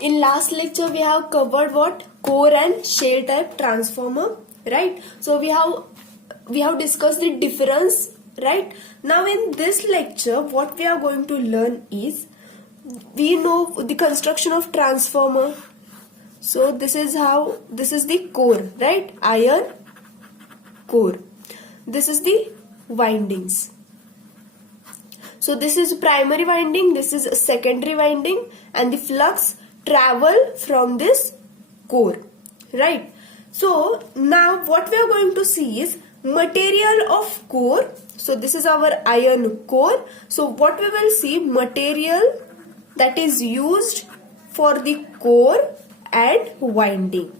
In last lecture we have covered what? Core and shell type transformer, right? So we have discussed the difference, right? Now in this lecture what we are going to learn is, we know the construction of transformer. So this is the core, right? Iron core. This is the windings. So this is primary winding, this is secondary winding, and the flux travel from this core, right? So now what we are going to see is material of core. So this is our iron core. So what we will see, material that is used for the core and winding,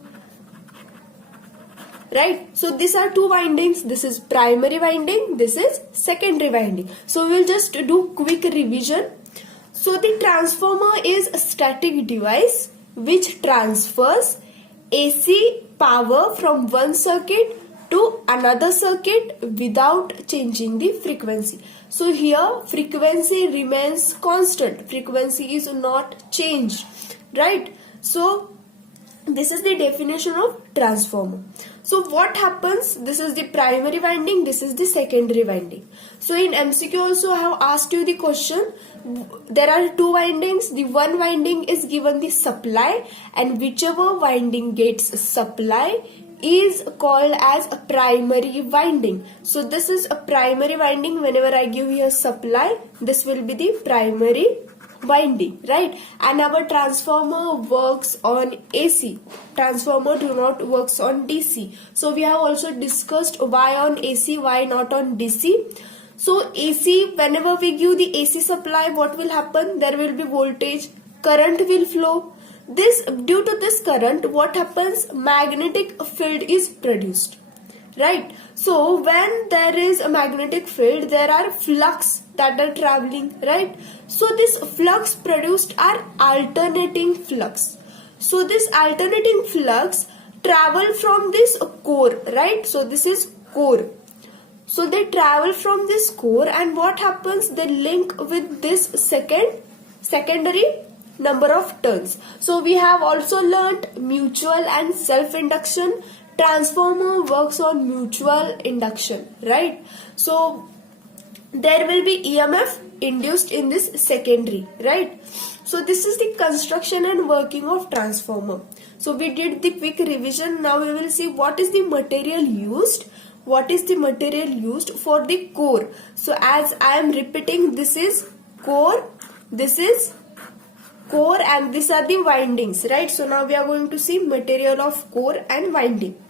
right? So these are two windings. This is primary winding, this is secondary winding. So we will just do quick revision. So the transformer is a static device which transfers AC power from one circuit to another circuit without changing the frequency. So here frequency remains constant, frequency is not changed, right? So this is the definition of transformer. So what happens? This is the primary winding, this is the secondary winding. So in MCQ also I have asked you the question. There are two windings. The one winding is given the supply, and whichever winding gets supply is called as a primary winding. So this is a primary winding. Whenever I give here supply, this will be the primary winding, right? And our transformer works on AC. Transformer do not works on DC. So we have also discussed why on AC, why not on DC. So AC, whenever we give the AC supply, what will happen? There will be voltage, current will flow. Due to this current, what happens? Magnetic field is produced, right? So when there is a magnetic field, there are flux that are traveling, right? So this flux produced are alternating flux. So this alternating flux travel from this core, right? So this is core. So they travel from this core, and what happens? They link with this secondary number of turns. So we have also learnt mutual and self-induction. Transformer works on mutual induction, right? So there will be EMF induced in this secondary, right? So this is the construction and working of transformer. So we did the quick revision. Now we will see what is the material used. What is the material used for the core? So as I am repeating, this is core, this is core, and these are the windings, right? So now we are going to see material of core and winding.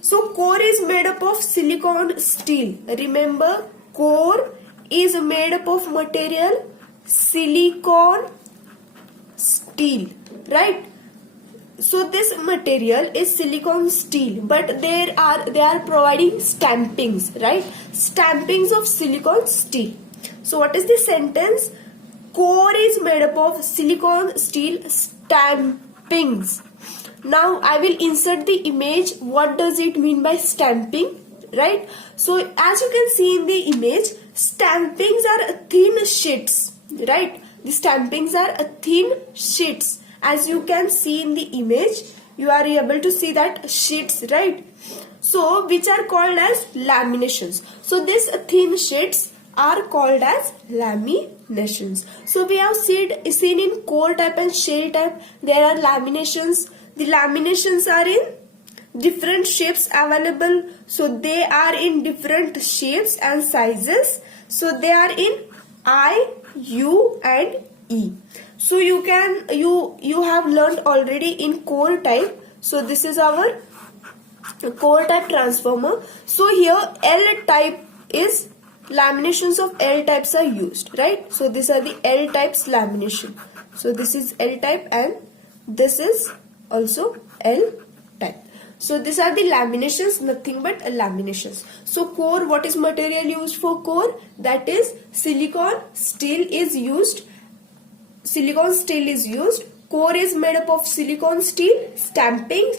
So core is made up of silicon steel. Remember, core is made up of material silicon steel, right? So this material is silicon steel, but they are providing stampings, right? Stampings of silicon steel. So what is the sentence? Core is made up of silicon steel stampings. Now I will insert the image. What does it mean by stamping, right? So as you can see in the image, stampings are thin sheets, right? The stampings are thin sheets. As you can see in the image, you are able to see that sheets, right? So which are called as laminations. So these thin sheets are called as laminations. So we have seen in core type and shell type, there are laminations. The laminations are in different shapes available. So they are in different shapes and sizes. So they are in I, U and E. So you have learned already in core type. So this is our core type transformer. So here L type is, laminations of L types are used, right? So these are the L types lamination. So this is L type and this is also L type. So these are the laminations, nothing but laminations. So core, what is material used for core? That is silicon steel is used. Silicon steel is used. Core is made up of silicon steel. Stampings,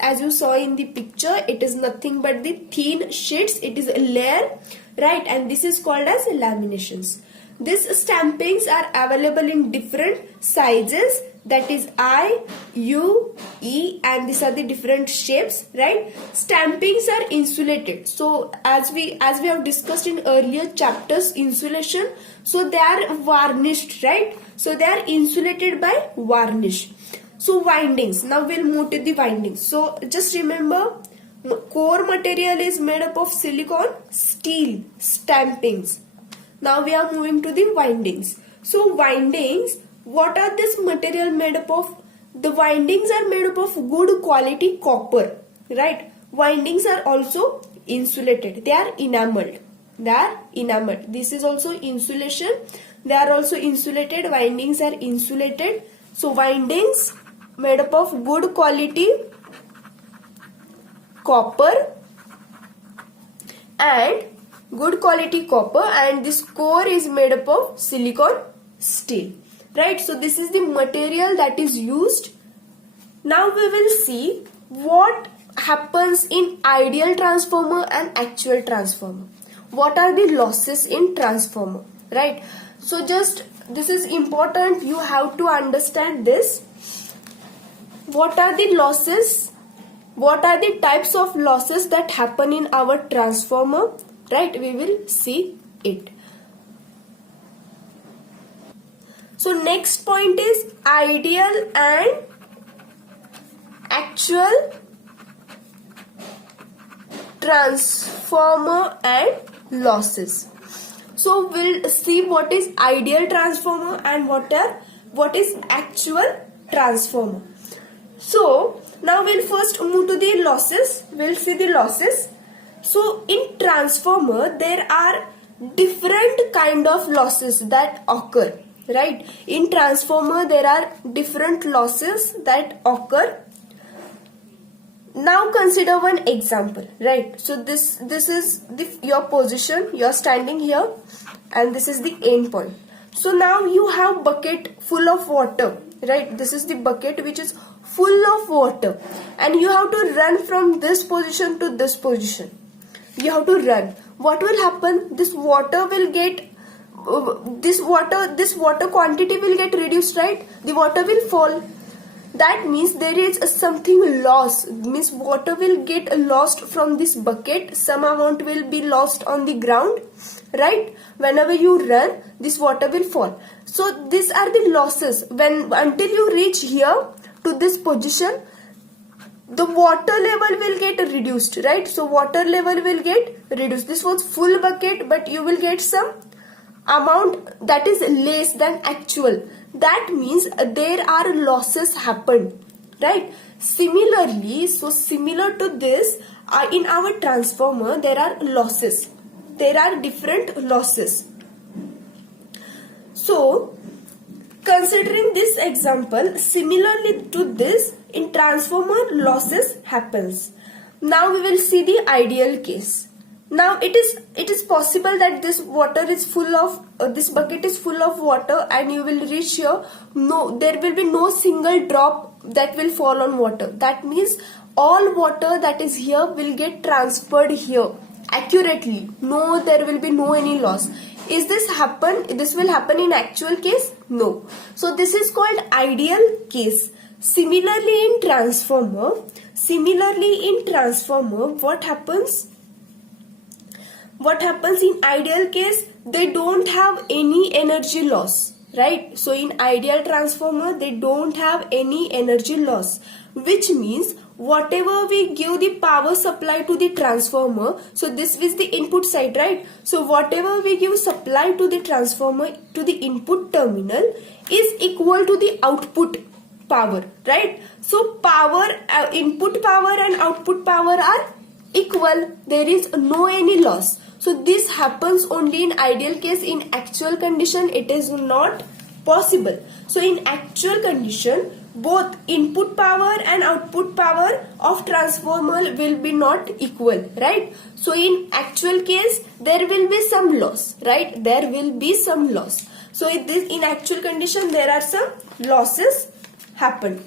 as you saw in the picture, it is nothing but the thin sheets. It is a layer, right? And this is called as laminations. These stampings are available in different sizes. that is I, U, E, and these are the different shapes, right? Stampings are insulated. So as we have discussed in earlier chapters, insulation, so they are varnished, right? So they are insulated by varnish. So windings, now we'll move to the windings. So just remember, core material is made up of silicon, steel, stampings. Now we are moving to the windings. So windings, what are this material made up of? The windings are made up of good quality copper, right? Windings are also insulated. They are enameled. They are enameled. This is also insulation. They are also insulated. Windings are insulated. So windings made up of good quality copper and this core is made up of silicon steel, right? So this is the material that is used. Now we will see what happens in ideal transformer and actual transformer. What are the losses in transformer, right? So just this is important, you have to understand this. What are the losses? What are the types of losses that happen in our transformer, right? We will see it. So next point is ideal and actual transformer and losses. So we'll see what is ideal transformer and what is actual transformer. So now we'll first move to the losses. We'll see the losses. So in transformer there are different kind of losses that occur, right? In transformer there are different losses that occur. Now consider one example, right? So this is your position. You are standing here and this is the end point. So now you have bucket full of water, right? This is the bucket which is full of water and you have to run from this position to this position. You have to run. What will happen? This water will get this water quantity will get reduced, right? The water will fall. That means there is something loss. Means water will get lost from this bucket. Some amount will be lost on the ground, right? Whenever you run, this water will fall. So these are the losses. Until you reach here to this position, the water level will get reduced, right? So water level will get reduced. This was full bucket, but you will get some amount that is less than actual. That means there are losses happen, right? Similarly, so similar to this, in our transformer there are losses. There are different losses. So considering this example, similarly to this, in transformer losses happens. Now we will see the ideal case. Now it is possible that this water is full of this bucket is full of water and you will reach here. No, there will be no single drop that will fall on water. That means all water that is here will get transferred here accurately. No, there will be no any loss. Is this happen? This will happen in actual case? No. So this is called ideal case. Similarly in transformer, what happens? What happens in ideal case? They don't have any energy loss, right? So in ideal transformer, they don't have any energy loss, which means whatever we give the power supply to the transformer, so this is the input side, right? So whatever we give supply to the transformer to the input terminal is equal to the output power, right? So power, input power and output power are equal. There is no any loss. So this happens only in ideal case. In actual condition it is not possible. So in actual condition, both input power and output power of transformer will be not equal, right? So in actual case there will be some loss, right? There will be some loss. So in actual condition there are some losses happen.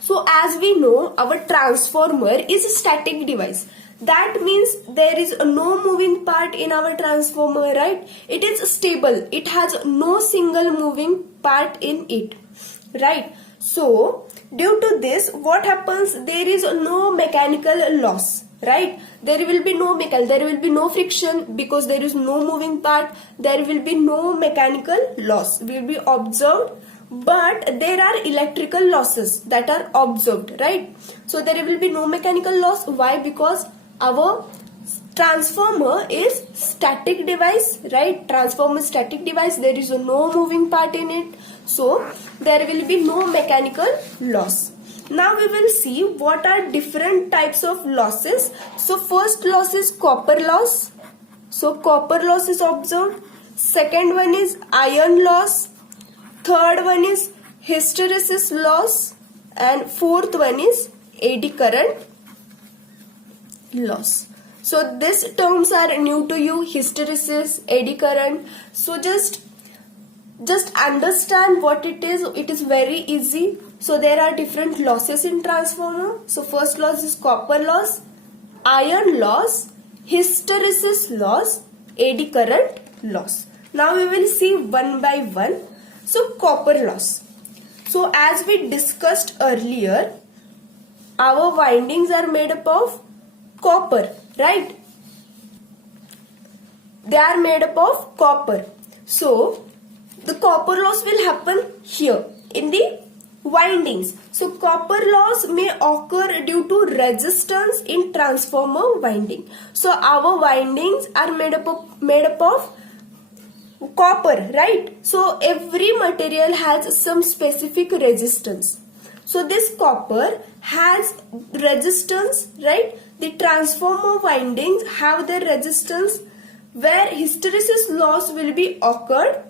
So as we know, our transformer is a static device. That means there is no moving part in our transformer, right? It is stable. It has no single moving part in it, right? So due to this, what happens? There is no mechanical loss, right? There will be no friction because there is no moving part. There will be no mechanical loss will be observed, but there are electrical losses that are observed, right? So there will be no mechanical loss. Why? Because our transformer is static device, right? Transformer static device, there is no moving part in it, so there will be no mechanical loss. Now we will see what are different types of losses. So first loss is copper loss. So copper loss is observed. Second one is iron loss. Third one is hysteresis loss. And fourth one is eddy current loss. So these terms are new to you, hysteresis, eddy current. So just understand what it is. It is very easy. So there are different losses in transformer. So first loss is copper loss, iron loss, hysteresis loss, eddy current loss. Now we will see one by one. So copper loss. So as we discussed earlier, our windings are made up of copper, right? They are made up of copper. So the copper loss will happen here in the windings. So copper loss may occur due to resistance in transformer winding. So our windings are made up of copper, right? So every material has some specific resistance. So this copper has resistance, right? The transformer windings have their resistance where hysteresis loss will be occurred.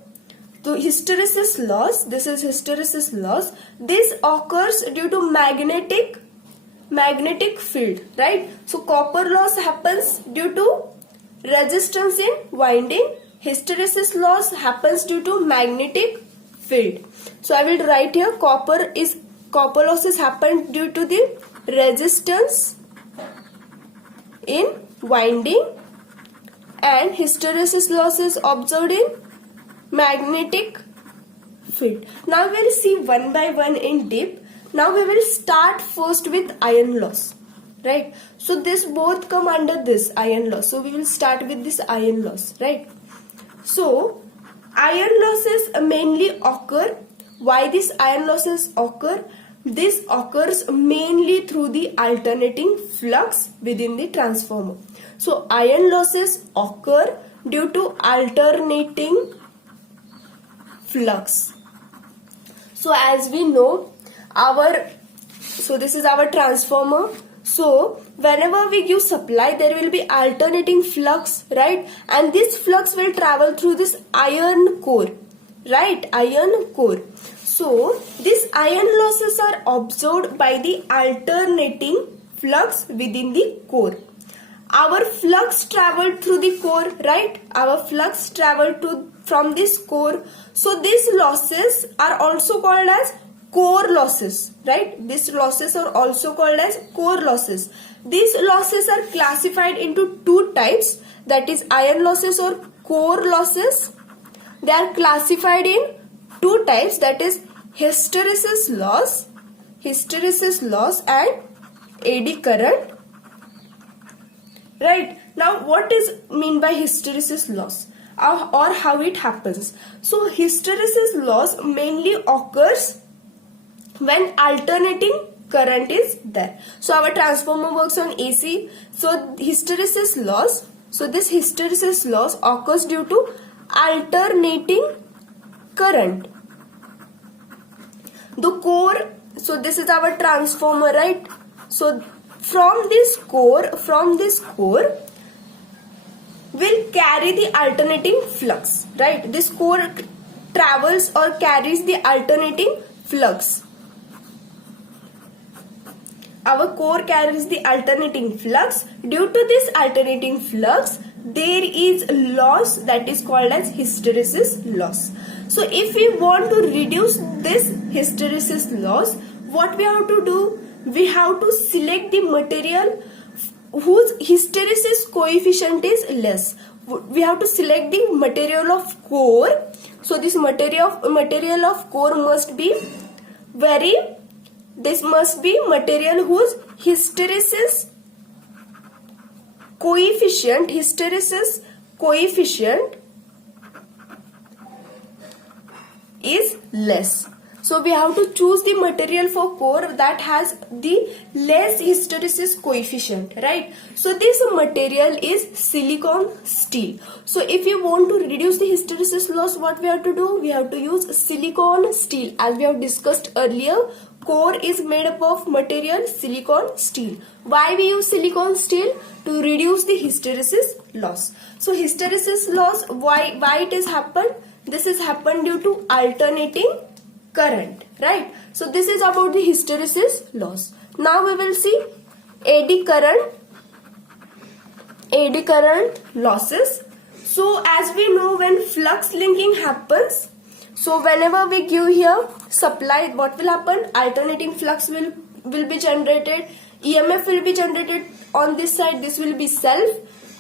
So hysteresis loss, this is hysteresis loss. This occurs due to magnetic field, right? So copper loss happens due to resistance in winding. Hysteresis loss happens due to magnetic field. So I will write here copper losses happen due to the resistance in winding, and hysteresis losses observed in magnetic field. Now we will see one by one in deep. Now we will start first with iron loss, right? So this both come under this iron loss. So we will start with this iron loss, right? So iron losses mainly occur. Why these iron losses occur? This occurs mainly through the alternating flux within the transformer. So iron losses occur due to alternating flux. So as we know, this is our transformer. So whenever we give supply, there will be alternating flux, right? And this flux will travel through this iron core, right? Iron core. So these iron losses are observed by the alternating flux within the core. Our flux traveled through the core, right? Our flux traveled from this core. So these losses are also called as core losses, right? These losses are also called as core losses. These losses are classified into two types, that is iron losses or core losses. They are classified in two types, that is hysteresis loss and eddy current, right? Now what is mean by hysteresis loss or how it happens? So hysteresis loss mainly occurs when alternating current is there. So our transformer works on AC. So hysteresis loss, so this hysteresis loss occurs due to alternating current. The core, so this is our transformer, right? So from this core will carry the alternating flux, right? This core travels or carries the alternating flux. Our core carries the alternating flux. Due to this alternating flux, there is loss that is called as hysteresis loss. So if we want to reduce this hysteresis loss, what we have to do? We have to select the material whose hysteresis coefficient is less. We have to select the material of core So this material of core must be this must be material whose hysteresis coefficient is less. So we have to choose the material for core that has the less hysteresis coefficient, right? So this material is silicon steel. So if you want to reduce the hysteresis loss, what we have to do? We have to use silicon steel. As we have discussed earlier, core is made up of material silicon steel. Why we use silicon steel? To reduce the hysteresis loss. So hysteresis loss, why it has happened? This has happened due to alternating current, right? So this is about the hysteresis loss. Now we will see eddy current losses. So as we know, when flux linking happens, so whenever we give here supply, what will happen? Alternating flux will be generated, EMF will be generated on this side, this will be self,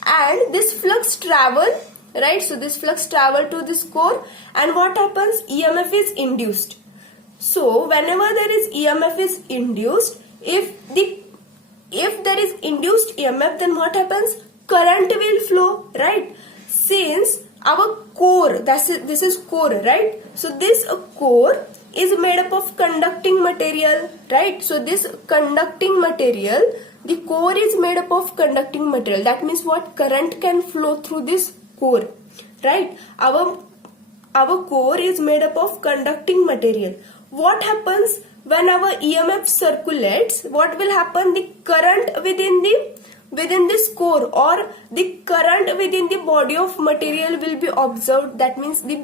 and this flux travel, right? So this flux travel to this core, and what happens? EMF is induced. So whenever there is EMF is induced, if there is induced EMF, then what happens? Current will flow, right? Since our core, this is core, right? So this core is made up of conducting material, right? So this conducting material, the core is made up of conducting material. That means what? Current can flow through this core, right? Our core is made up of conducting material. What happens when our EMF circulates? What will happen? The current within this core, or the current within the body of material will be observed. That means the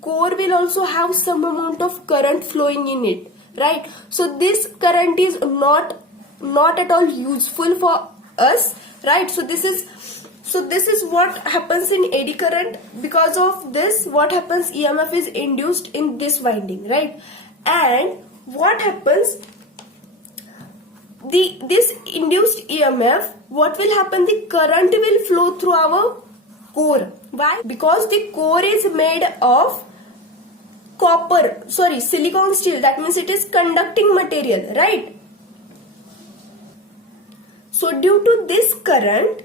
core will also have some amount of current flowing in it, right? So this current is not at all useful for us, right? So this is what happens in eddy current. Because of this, what happens? EMF is induced in this winding, right? And what happens? This induced EMF, what will happen? The current will flow through our core. Why? Because the core is made of silicon steel. That means it is conducting material, right? So due to this current,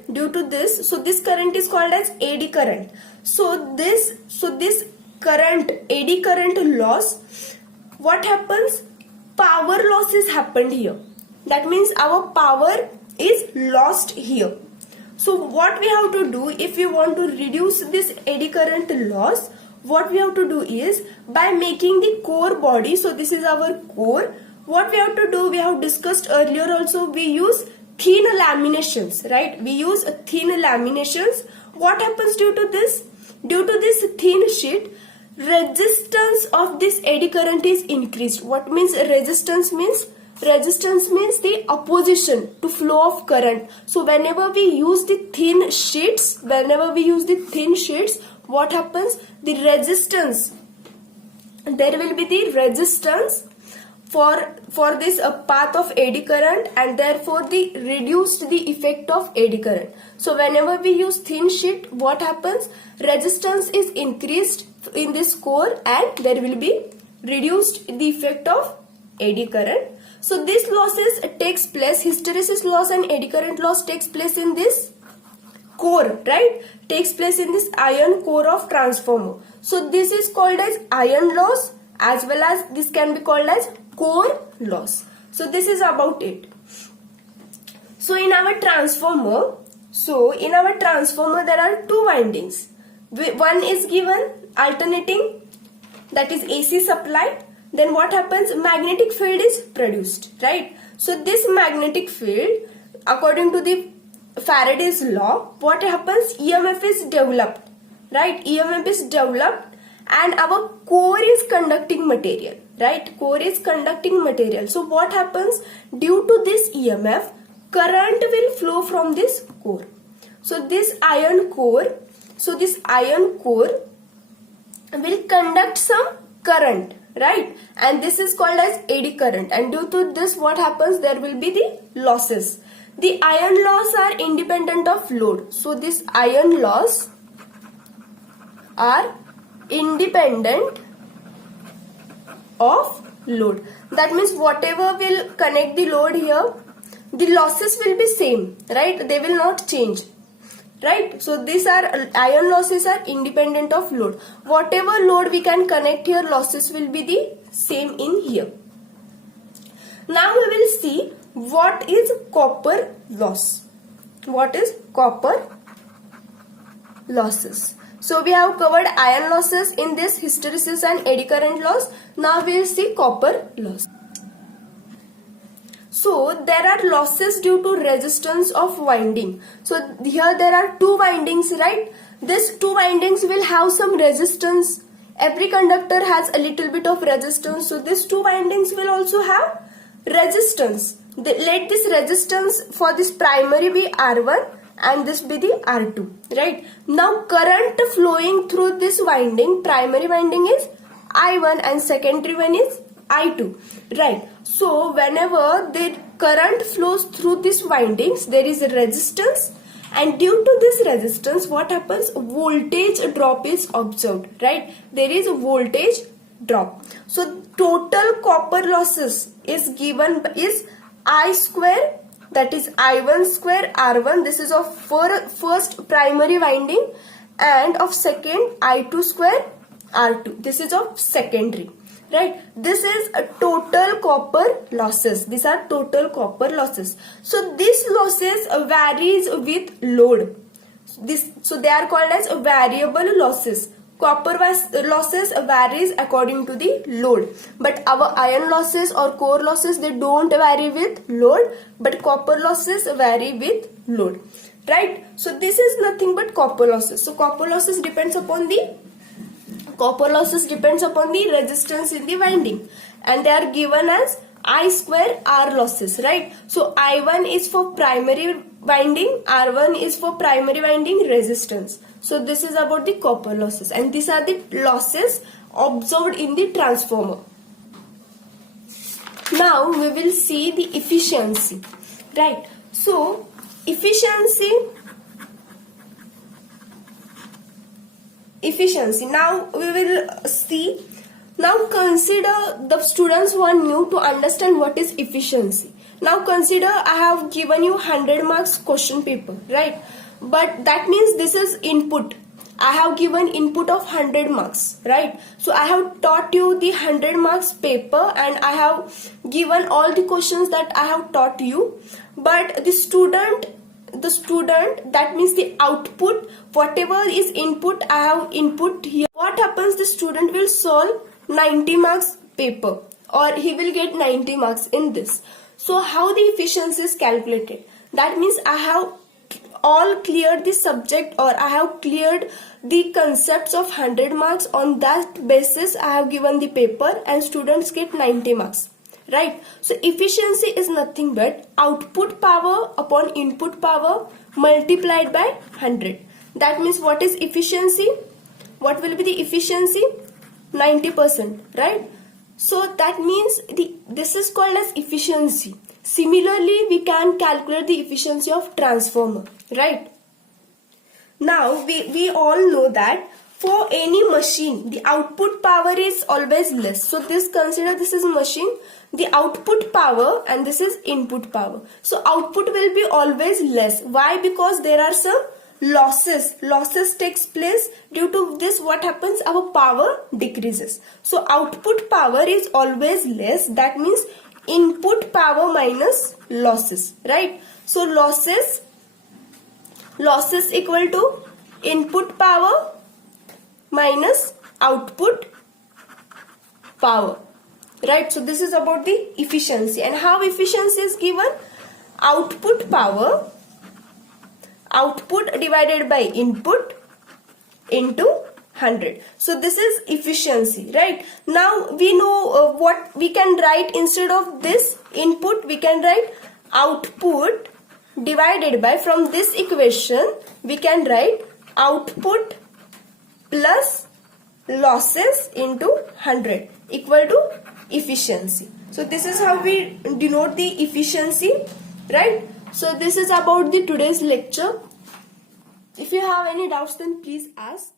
so this current is called as eddy current. So this current, eddy current loss, what happens? Power loss is happened here. That means our power is lost here. So what we have to do, if we want to reduce this eddy current loss, what we have to do is, by making the core body, so this is our core, what we have to do, we have discussed earlier also, we use thin laminations, right? We use thin laminations. What happens due to this? Due to this thin sheet, resistance of this eddy current is increased. What means resistance means? Resistance means the opposition to flow of current. So whenever we use the thin sheets, what happens? The resistance, there will be the resistance for this path of eddy current, and therefore the reduced the effect of eddy current. So whenever we use thin sheet, what happens? Resistance is increased in this core, and there will be reduced the effect of eddy current. So this losses takes place, hysteresis loss and eddy current loss takes place in this core, right? Takes place in this iron core of transformer. So this is called as iron loss, as well as this can be called as core loss. So this is about it. So in our transformer there are two windings. One is given alternating, that is AC supply. Then what happens? Magnetic field is produced, right? So this magnetic field, according to the Faraday's law, what happens? EMF is developed, right? EMF is developed, and our core is conducting material, right? Core is conducting material. So what happens? Due to this EMF, current will flow from this core. So this iron core will conduct some current, right? And this is called as eddy current. And due to this, what happens? There will be the losses. The iron loss are independent of load. So this iron loss are independent of load. That means whatever will connect the load here, the losses will be same, right? They will not change, right? So these are iron losses are independent of load. Whatever load we can connect here, losses will be the same in here. Now we will see what is copper loss. What is copper losses? So we have covered iron losses in this hysteresis and eddy current loss. Now we will see copper loss. So there are losses due to resistance of winding. So here there are two windings, right? These two windings will have some resistance. Every conductor has a little bit of resistance. So these two windings will also have resistance. Let this resistance for this primary be R1 and this be the R2, right? Now current flowing through this winding, primary winding is I1 and secondary one is I2, right? So whenever the current flows through these windings, there is a resistance, and due to this resistance, what happens? Voltage drop is observed, right? There is a voltage drop. So total copper losses is given is I square, that is I1 square R1, this is of first primary winding, and of second I2 square R2, this is of secondary, right? This is a total copper losses. These are total copper losses. So these losses varies with load. So they are called as variable losses. Copper losses varies according to the load, but our iron losses or core losses, they don't vary with load, but copper losses vary with load, right? So this is nothing but copper losses. So copper losses depends upon the resistance in the winding, and they are given as I square R losses, right? So I1 is for primary winding, R1 is for primary winding resistance. So this is about the copper losses, and these are the losses observed in the transformer. Now we will see the efficiency, right? So efficiency, now we will see. Now consider, the students want you to understand what is efficiency. Now consider I have given you 100 marks question paper, right? But that means this is input. I have given input of 100 marks, right? So I have taught you the 100 marks paper, and I have given all the questions that I have taught you. But the student, that means the output, whatever is input, I have input here. What happens? The student will solve 90 marks paper, or he will get 90 marks in this. So how the efficiency is calculated? That means I have all cleared the subject, or I have cleared the concepts of 100 marks. On that basis I have given the paper, and students get 90 marks, right? So efficiency is nothing but output power upon input power multiplied by 100. That means what is efficiency? What will be the efficiency? 90%, right? So that means this is called as efficiency. Similarly, we can calculate the efficiency of transformer, right? Now we all know that for any machine, the output power is always less. So consider this is machine, the output power, and this is input power. So output will be always less. Why? Because there are some losses takes place. Due to this, what happens? Our power decreases. So output power is always less. That means input power minus losses, right? So losses equal to input power minus output power, right? So this is about the efficiency. And how efficiency is given? Output power, output divided by input into 100. So this is efficiency, right? Now we know what we can write. Instead of this input, we can write output divided by, from this equation we can write output plus losses into 100 equal to efficiency. So this is how we denote the efficiency, right? So this is about the today's lecture. If you have any doubts, then please ask.